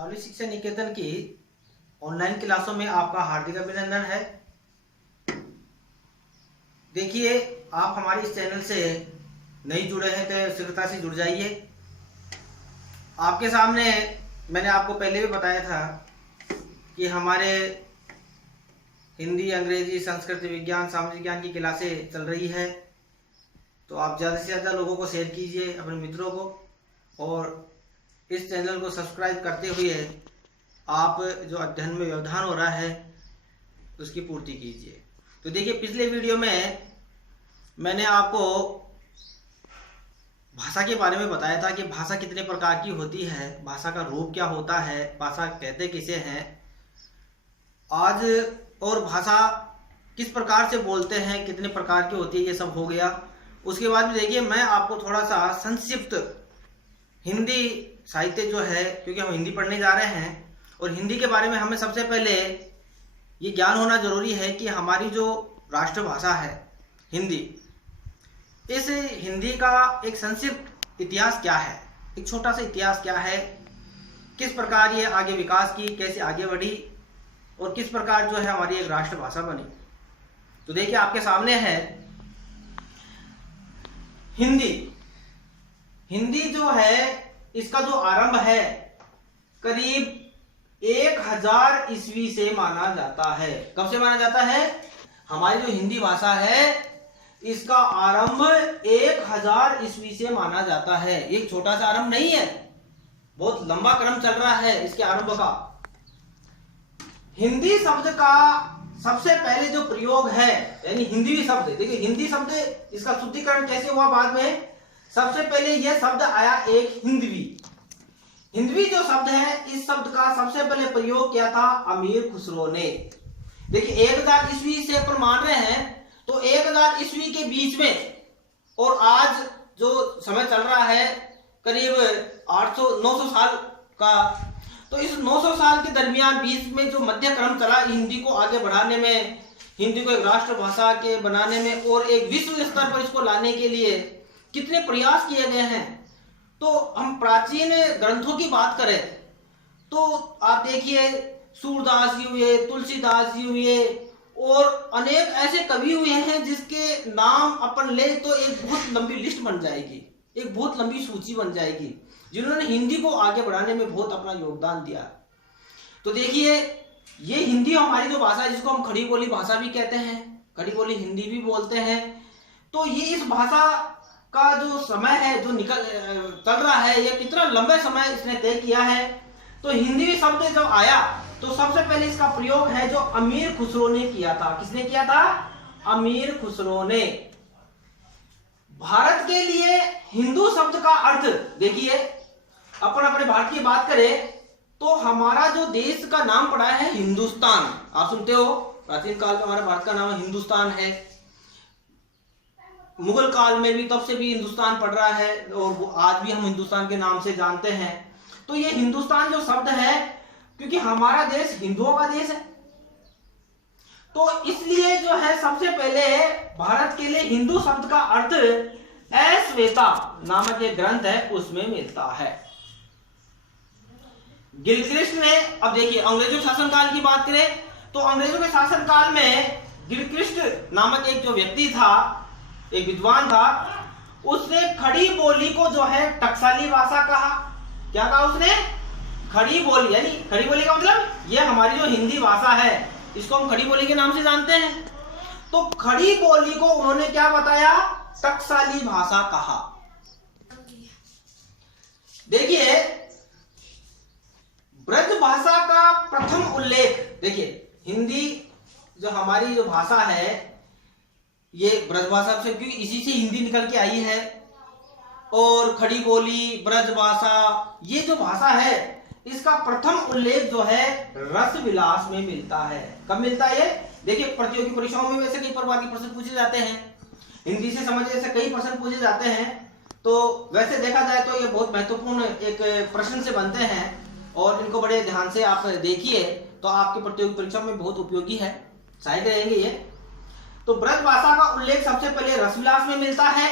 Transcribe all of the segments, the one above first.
सावली शिक्षा निकेतन की ऑनलाइन क्लासों में आपका हार्दिक अभिनंदन है। देखिए, आप हमारे इस चैनल से नहीं जुड़े हैं तो शीघ्रता से जुड़ जाइए। आपके सामने मैंने आपको पहले भी बताया था कि हमारे हिंदी, अंग्रेजी, संस्कृत, विज्ञान, सामाजिक ज्ञान की क्लासें चल रही है। तो आप ज़्यादा से ज़्यादा लोगों को शेयर कीजिए, अपने मित्रों को, और इस चैनल को सब्सक्राइब करते हुए आप जो अध्ययन में व्यवधान हो रहा है उसकी पूर्ति कीजिए। तो देखिए, पिछले वीडियो में मैंने आपको भाषा के बारे में बताया था कि भाषा कितने प्रकार की होती है, भाषा का रूप क्या होता है, भाषा कहते किसे हैं, आज और भाषा किस प्रकार से बोलते हैं, कितने प्रकार की होती है, ये सब हो गया। उसके बाद में देखिए, मैं आपको थोड़ा सा संक्षिप्त हिंदी साहित्य जो है, क्योंकि हम हिंदी पढ़ने जा रहे हैं और हिंदी के बारे में हमें सबसे पहले ये ज्ञान होना जरूरी है कि हमारी जो राष्ट्रभाषा है हिंदी, इस हिंदी का एक संक्षिप्त इतिहास क्या है, एक छोटा सा इतिहास क्या है, किस प्रकार ये आगे विकास की, कैसे आगे बढ़ी और किस प्रकार जो है हमारी एक राष्ट्रभाषा बनी। तो देखिए, आपके सामने है हिंदी। हिंदी जो है, इसका जो आरंभ है करीब 1000 ईस्वी से माना जाता है। कब से माना जाता है? हमारी जो हिंदी भाषा है इसका आरंभ 1000 ईस्वी से माना जाता है। एक छोटा सा आरंभ नहीं है, बहुत लंबा क्रम चल रहा है इसके आरंभ का। हिंदी शब्द का सबसे पहले जो प्रयोग है, यानी हिंदवी शब्द, देखिए हिंदी शब्द इसका शुद्धिकरण कैसे हुआ बाद में। सबसे पहले यह शब्द आया एक हिंदवी। हिंदवी जो शब्द है, इस शब्द का सबसे पहले प्रयोग किया था अमीर खुसरो ने। देखिए, 1000 ईस्वी से अपन मान रहे हैं, तो 1000 ईस्वी के बीच में और आज जो समय चल रहा है करीब 800-900 साल का, तो इस 900 साल के दरमियान बीच में जो मध्य क्रम चला हिंदी को आगे बढ़ाने में, हिंदी को एक राष्ट्रभाषा के बनाने में और एक विश्व स्तर पर इसको लाने के लिए कितने प्रयास किए गए हैं। तो हम प्राचीन ग्रंथों की बात करें तो आप देखिए, सूरदास जी हुए, तुलसीदास जी हुए और अनेक ऐसे कवि हुए हैं जिसके नाम अपन ले तो एक बहुत लंबी लिस्ट बन जाएगी, एक बहुत लंबी सूची बन जाएगी, जिन्होंने हिंदी को आगे बढ़ाने में बहुत अपना योगदान दिया। तो देखिए, ये हिंदी हमारी जो भाषा है, जिसको हम खड़ी बोली भाषा भी कहते हैं, खड़ी बोली हिंदी भी बोलते हैं, तो ये इस भाषा का जो समय है जो चल रहा है, ये कितना लंबे समय इसने तय किया है। तो हिंदी शब्द जब आया तो सबसे पहले इसका प्रयोग है जो अमीर खुसरो ने किया था। किसने किया था? अमीर खुसरो ने। भारत के लिए हिंदू शब्द का अर्थ देखिए, अपन अपने भारत की बात करें तो हमारा जो देश का नाम पड़ा है हिंदुस्तान। आप सुनते हो, प्राचीन काल में हमारे भारत का नाम हिंदुस्तान है। मुगल काल में भी तब से भी हिंदुस्तान पड़ रहा है और आज भी हम हिंदुस्तान के नाम से जानते हैं। तो ये हिंदुस्तान जो शब्द है, क्योंकि हमारा देश हिंदुओं का देश है, तो इसलिए जो है सबसे पहले भारत के लिए हिंदू शब्द का अर्थ श्वेता नामक एक ग्रंथ है उसमें मिलता है। गिलक्रिस्ट ने, अब देखिए अंग्रेजों शासनकाल की बात करें तो अंग्रेजों के शासनकाल में गिलक्रिस्ट नामक एक जो व्यक्ति था, एक विद्वान था, उसने खड़ी बोली को जो है टकसाली भाषा कहा। क्या कहा उसने? खड़ी बोली, यानी खड़ी बोली का मतलब ये हमारी जो हिंदी भाषा है इसको हम खड़ी बोली के नाम से जानते हैं। तो खड़ी बोली को उन्होंने क्या बताया? टकसाली भाषा कहा। देखिए, ब्रज भाषा का प्रथम उल्लेख, देखिए हिंदी जो हमारी जो भाषा है ये ब्रज भाषा से, क्योंकि इसी से हिंदी निकल के आई है, और खड़ी बोली, ब्रज भाषा, ये जो भाषा है इसका प्रथम उल्लेख जो है रस विलास में मिलता है। कब मिलता है ये? देखिए, प्रतियोगी परीक्षाओं में वैसे कई प्रकार के प्रश्न पूछे जाते हैं, हिंदी से संबंधित ऐसे कई प्रश्न पूछे जाते हैं। तो वैसे देखा जाए तो ये बहुत महत्वपूर्ण एक प्रश्न से बनते हैं और इनको बड़े ध्यान से आप देखिए तो आपके प्रतियोगी परीक्षा में बहुत उपयोगी है, सहायक रहेंगे ये। तो ब्रज भाषा का उल्लेख सबसे पहले रसविलास में मिलता है।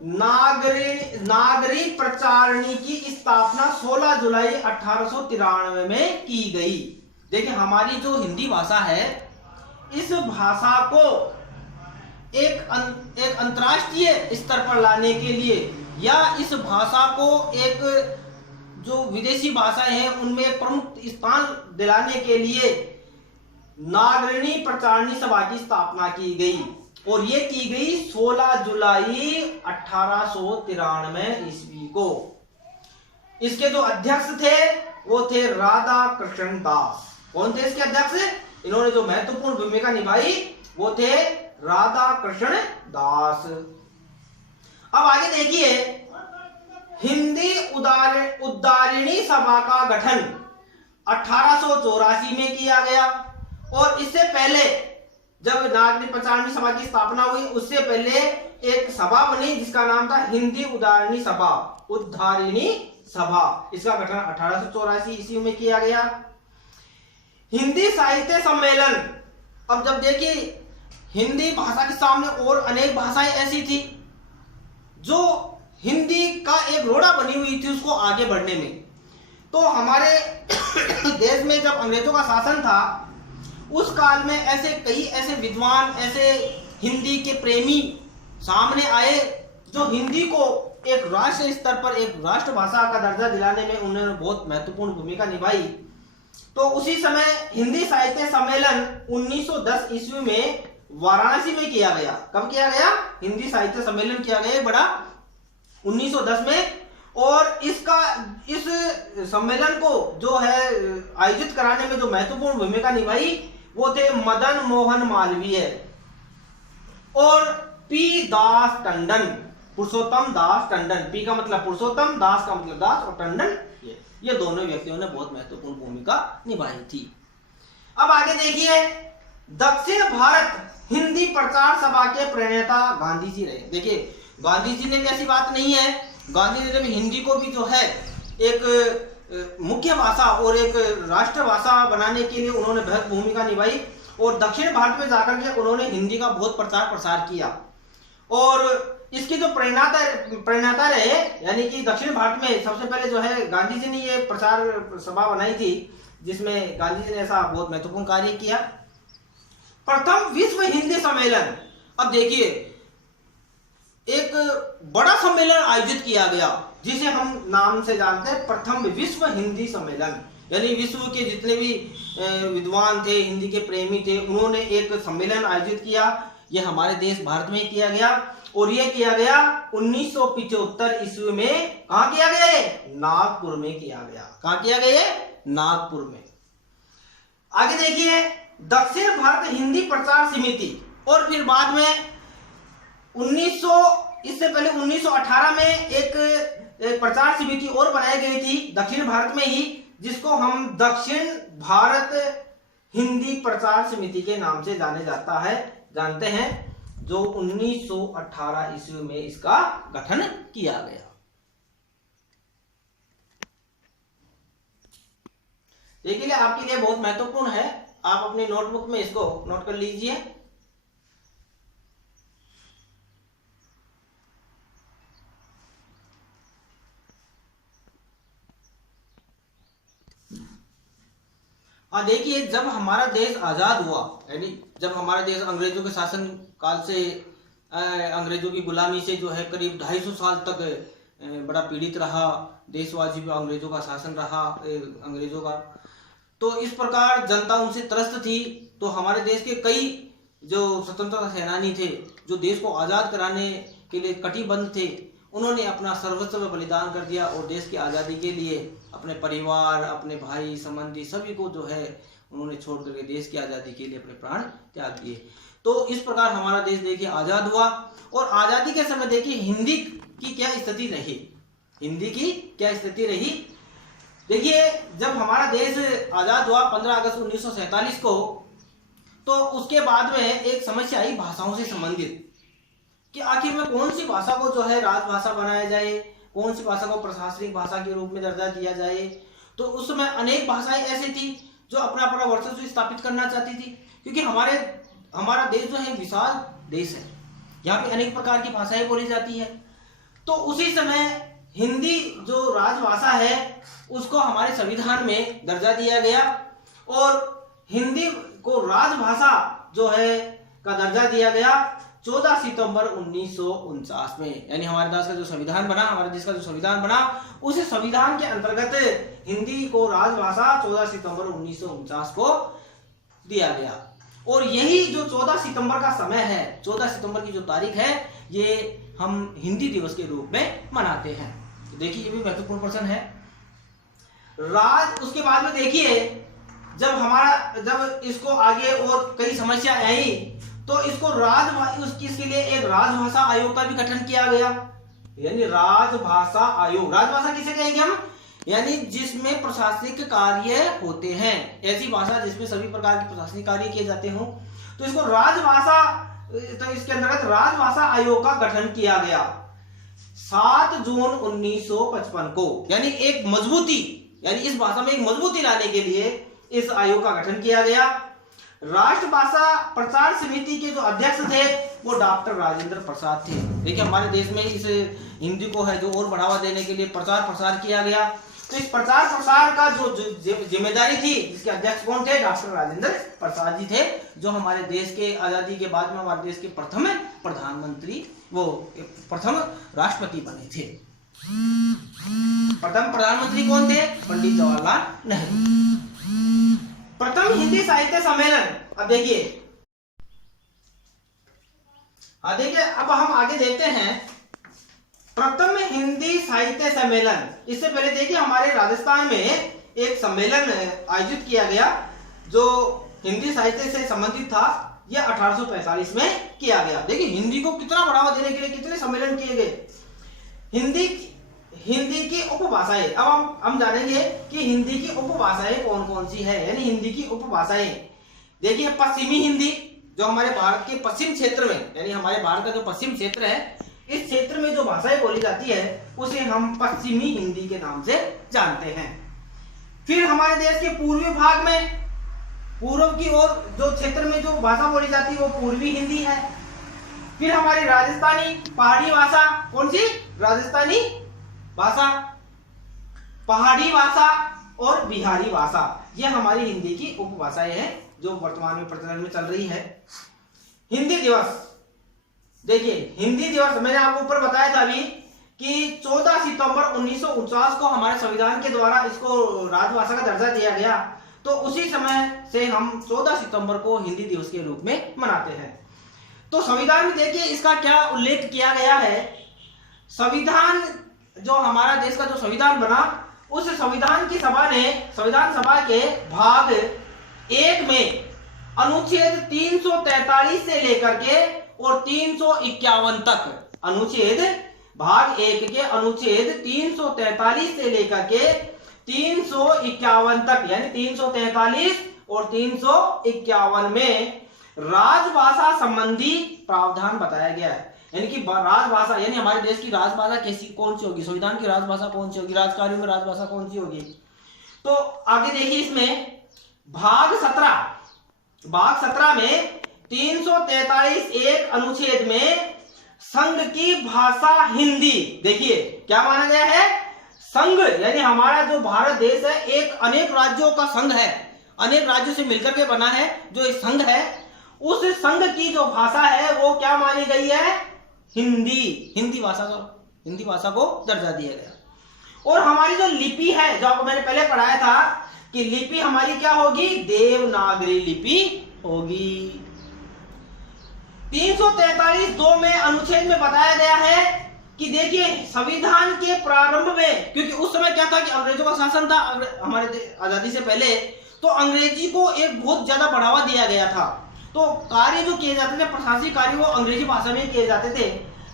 नागरी प्रचारणी की स्थापना 16 जुलाई 1893 में की गई। देखिए हमारी जो हिंदी भाषा है, इस भाषा को एक अंतर्राष्ट्रीय स्तर पर लाने के लिए या इस भाषा को एक जो विदेशी भाषाएं हैं उनमें प्रमुख स्थान दिलाने के लिए नागरिणी प्रचारणी सभा की स्थापना की गई और ये की गई 16 जुलाई 1893 ईस्वी को। इसके जो अध्यक्ष थे वो थे राधा कृष्ण दास। कौन थे इसके अध्यक्ष? इन्होंने जो महत्वपूर्ण भूमिका निभाई वो थे राधा कृष्ण दास। अब आगे देखिए, हिंदी उद्धारिणी सभा का गठन 1884 में किया गया और इससे पहले जब नागरिक प्रचारणी सभा की स्थापना हुई उससे पहले एक सभा बनी जिसका नाम था हिंदी उद्धारिणी सभा। इसका गठन 1884 ईस्वी में किया गया। हिंदी साहित्य सम्मेलन, अब जब देखिए हिंदी भाषा के सामने और अनेक भाषाएं ऐसी थी जो हिंदी का एक रोड़ा बनी हुई थी उसको आगे बढ़ने में। तो हमारे देश में जब अंग्रेजों का शासन था उस काल में ऐसे कई ऐसे विद्वान, ऐसे हिंदी के प्रेमी सामने आए जो हिंदी को एक राष्ट्रीय स्तर पर एक राष्ट्रभाषा का दर्जा दिलाने में उन्होंने बहुत महत्वपूर्ण भूमिका निभाई। तो उसी समय हिंदी साहित्य सम्मेलन 1910 ईस्वी में वाराणसी में किया गया। कब किया गया? हिंदी साहित्य सम्मेलन किया गया बड़ा 1910 में। और इस सम्मेलन को जो है आयोजित कराने में जो महत्वपूर्ण भूमिका निभाई वो थे मदन मोहन मालवीय और पी दास टंडन, पुरुषोत्तम दास टंडन। पी का मतलब पुरुषोत्तम, दास का मतलब दास और टंडन ये दोनों व्यक्तियों ने बहुत महत्वपूर्ण भूमिका निभाई थी। अब आगे देखिए, दक्षिण भारत हिंदी प्रचार सभा के प्रणेता गांधी जी रहे। देखिए गांधी जी ने भी ऐसी बात नहीं है, गांधी जी ने भी हिंदी को भी जो है एक मुख्य भाषा और एक राष्ट्रभाषा बनाने के लिए उन्होंने बहुत भूमिका निभाई और दक्षिण भारत में जाकर के उन्होंने हिंदी का बहुत प्रचार प्रसार किया। और इसके जो प्रणेता रहे यानी कि दक्षिण भारत में सबसे पहले जो है गांधी जी ने ये प्रचार सभा बनाई थी जिसमें गांधी जी ने ऐसा बहुत महत्वपूर्ण कार्य किया। प्रथम विश्व हिंदी सम्मेलन, अब देखिए एक बड़ा सम्मेलन आयोजित किया गया जिसे हम नाम से जानते हैं प्रथम विश्व हिंदी सम्मेलन। यानी विश्व के जितने भी विद्वान थे, हिंदी के प्रेमी थे, उन्होंने एक सम्मेलन आयोजित किया। यह हमारे देश भारत में किया गया और यह किया गया 1975 ईस्वी में। कहां किया गया? नागपुर में किया गया। कहां किया गया? नागपुर में। आगे देखिए, दक्षिण भारत हिंदी प्रचार समिति और फिर बाद में इससे पहले 1918 में एक प्रचार समिति और बनाई गई थी दक्षिण भारत में ही, जिसको हम दक्षिण भारत हिंदी प्रचार समिति के नाम से जानते हैं, जो 1918 ईस्वी में इसका गठन किया गया। देखिए आपके लिए बहुत महत्वपूर्ण है, आप अपनी नोटबुक में इसको नोट कर लीजिए। देखिए जब हमारा देश आजाद हुआ, यानी जब हमारा देश अंग्रेजों के शासन काल से अंग्रेजों की गुलामी से जो है करीब 250 साल तक बड़ा पीड़ित रहा, देशवासी पे अंग्रेजों का शासन रहा अंग्रेजों का। तो इस प्रकार जनता उनसे त्रस्त थी। तो हमारे देश के कई जो स्वतंत्रता सेनानी थे जो देश को आज़ाद कराने के लिए कटिबद्ध थे, उन्होंने अपना सर्वस्व बलिदान कर दिया और देश की आज़ादी के लिए अपने परिवार, अपने भाई संबंधी सभी को जो है उन्होंने छोड़ करके देश की आज़ादी के लिए अपने प्राण त्याग दिए। तो इस प्रकार हमारा देश देखिए आज़ाद हुआ। और आज़ादी के समय देखिए हिंदी की क्या स्थिति रही, हिंदी की क्या स्थिति रही। देखिए जब हमारा देश आज़ाद हुआ 15 अगस्त 1947 को, तो उसके बाद में एक समस्या आई भाषाओं से संबंधित कि आखिर में कौन सी भाषा को जो है राजभाषा बनाया जाए, कौन सी भाषा को प्रशासनिक भाषा के रूप में दर्जा दिया जाए। तो उस समय अनेक भाषाएं ऐसी थी जो अपना वर्चस्व स्थापित करना चाहती थी, क्योंकि हमारा देश जो है विशाल देश है, यहाँ पे अनेक प्रकार की भाषाएं बोली जाती है। तो उसी समय हिंदी जो राजभाषा है उसको हमारे संविधान में दर्जा दिया गया और हिंदी को राजभाषा जो है का दर्जा दिया गया 14 सितंबर 1949 में। यानी हमारे देश का जो संविधान बना, हमारे देश का जो संविधान बना, उस संविधान के अंतर्गत हिंदी को राजभाषा 14 सितंबर 1949 को दिया गया। और यही जो 14 सितंबर का समय है, 14 सितंबर की जो तारीख है, ये हम हिंदी दिवस के रूप में मनाते हैं। तो देखिए ये भी महत्वपूर्ण प्रश्न है। उसके बाद में देखिए जब इसको आगे और कई समस्या आई तो इसको इसके लिए एक राजभाषा आयोग का भी गठन किया गया। यानी राजभाषा आयोग, राजभाषा किसे कहेंगे हम? यानी जिसमें प्रशासनिक कार्य होते हैं, ऐसी भाषा जिसमें सभी प्रकार के प्रशासनिक कार्य किए जाते हों, तो इसको राजभाषा, तो इसके अंतर्गत राजभाषा आयोग का गठन किया गया 7 जून 1955 को। यानी एक मजबूती, यानी इस भाषा में एक मजबूती लाने के लिए इस आयोग का गठन किया गया। राष्ट्रभाषा प्रचार समिति के जो अध्यक्ष थे वो डॉक्टर राजेंद्र प्रसाद थे। देखिए हमारे देश में इस हिंदी को है जो और बढ़ावा देने के लिए प्रचार प्रसार किया गया। तो इस प्रचार प्रसार का जो जिम्मेदारी थी, इसके अध्यक्ष कौन थे? डॉक्टर राजेंद्र प्रसाद जी थे, जो हमारे देश के आजादी के बाद में हमारे देश के प्रथम प्रधानमंत्री, वो प्रथम राष्ट्रपति बने थे। प्रथम प्रधानमंत्री कौन थे? पंडित जवाहरलाल नेहरू। प्रथम हिंदी साहित्य सम्मेलन, अब देखिए अब हम आगे देखते हैं प्रथम हिंदी साहित्य सम्मेलन। इससे पहले देखिए हमारे राजस्थान में एक सम्मेलन आयोजित किया गया जो हिंदी साहित्य से संबंधित था। यह 1845 में किया गया। देखिए हिंदी को कितना बढ़ावा देने के लिए कितने सम्मेलन किए गए। हिंदी की उपभाषाएं, अब हम जानेंगे कि हिंदी की उपभाषाएं कौन कौन सी है। यानी हिंदी की उपभाषाएं देखिए, पश्चिमी हिंदी जो हमारे भारत के पश्चिम क्षेत्र में, यानी हमारे भारत का जो पश्चिम क्षेत्र है, इस क्षेत्र में जो भाषाएं बोली जाती है उसे हम पश्चिमी हिंदी के नाम से जानते हैं। फिर हमारे देश के पूर्वी भाग में, पूर्व की ओर जो क्षेत्र में जो भाषा बोली जाती है वो पूर्वी हिंदी है। फिर हमारी राजस्थानी पहाड़ी भाषा, कौन सी? राजस्थानी भाषा, पहाड़ी भाषा और बिहारी भाषा, यह हमारी हिंदी की उपभाषाएं हैं जो वर्तमान में प्रचलन में चल रही है। हिंदी दिवस, देखिए हिंदी दिवस मैंने आपको ऊपर बताया था अभी कि 14 सितंबर 1949 को हमारे संविधान के द्वारा इसको राजभाषा का दर्जा दिया गया। तो उसी समय से हम 14 सितंबर को हिंदी दिवस के रूप में मनाते हैं। तो संविधान में देखिए इसका क्या उल्लेख किया गया है। संविधान, जो हमारा देश का जो संविधान बना, उस संविधान की सभा ने, संविधान सभा के भाग 1 में अनुच्छेद 343 से लेकर के और 351 तक, अनुच्छेद भाग 1 के अनुच्छेद 343 से लेकर के 351 तक, यानी 343 और 351 में राजभाषा संबंधी प्रावधान बताया गया है। यानी कि राजभाषा, यानी हमारे देश की राजभाषा कैसी, कौन सी होगी, संविधान की राजभाषा कौन सी होगी, राजकार्यों में राजभाषा कौन सी होगी। तो आगे देखिए इसमें भाग 17 में 343 एक अनुच्छेद में संघ की भाषा हिंदी, देखिए क्या माना गया है? संघ, यानी हमारा जो भारत देश है एक अनेक राज्यों का संघ है, अनेक राज्यों से मिलकर के बना है जो एक संघ है। उस संघ की जो भाषा है वो क्या मानी गई है? हिंदी। हिंदी भाषा को दर्जा दिया गया। और हमारी जो लिपि है, जो आपको मैंने पहले पढ़ाया था कि लिपि हमारी क्या होगी? देवनागरी लिपि होगी। 343(2) में अनुच्छेद में बताया गया है कि देखिए संविधान के प्रारंभ में, क्योंकि उस समय क्या था कि अंग्रेजों का शासन था हमारे आजादी से पहले, तो अंग्रेजी को एक बहुत ज्यादा बढ़ावा दिया गया था। तो कार्य जो किए जाते थे, प्रशासनिक कार्य, वो अंग्रेजी भाषा में किए जाते थे।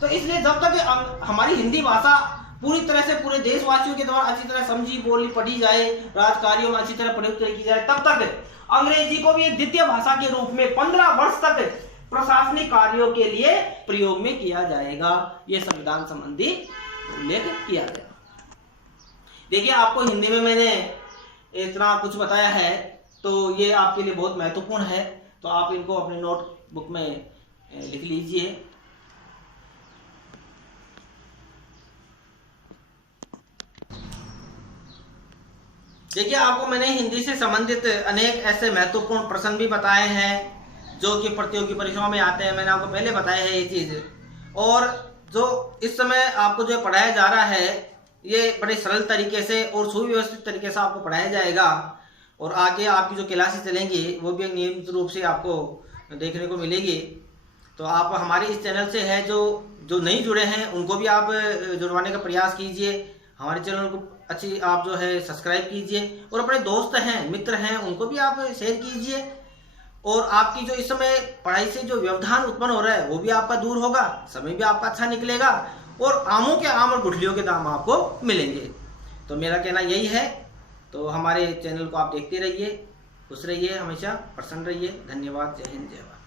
तो इसलिए जब तक हमारी हिंदी भाषा पूरी तरह से पूरे देशवासियों के द्वारा अच्छी तरह समझी, बोली, पढ़ी जाए, राजकार्यों में अच्छी तरह प्रयुक्त की जाए, तब तक अंग्रेजी को भी एक द्वितीय भाषा के रूप में 15 वर्ष तक प्रशासनिक कार्यों के लिए प्रयोग में किया जाएगा। यह संविधान संबंधी उल्लेख किया गया। देखिए आपको हिंदी में मैंने इतना कुछ बताया है, तो ये आपके लिए बहुत महत्वपूर्ण है, तो आप इनको अपने नोटबुक में लिख लीजिए। देखिए, आपको मैंने हिंदी से संबंधित अनेक ऐसे महत्वपूर्ण प्रश्न भी बताए हैं जो कि प्रतियोगी परीक्षाओं में आते हैं। मैंने आपको पहले बताया है ये चीज़। और जो इस समय आपको जो पढ़ाया जा रहा है ये बड़े सरल तरीके से और सुव्यवस्थित तरीके से आपको पढ़ाया जाएगा। और आगे आपकी जो क्लासेस चलेंगी वो भी नियमित रूप से आपको देखने को मिलेगी। तो आप हमारे इस चैनल से है जो नहीं जुड़े हैं उनको भी आप जुड़वाने का प्रयास कीजिए। हमारे चैनल को अच्छी आप जो है सब्सक्राइब कीजिए और अपने दोस्त हैं, मित्र हैं, उनको भी आप शेयर कीजिए। और आपकी जो इस समय पढ़ाई से जो व्यवधान उत्पन्न हो रहा है वो भी आपका दूर होगा, समय भी आपका अच्छा निकलेगा और आमों के आम और गुठलियों के दाम आपको मिलेंगे। तो मेरा कहना यही है। तो हमारे चैनल को आप देखते रहिए, खुश रहिए, हमेशा प्रसन्न रहिए। धन्यवाद। जय हिंद, जय भारत।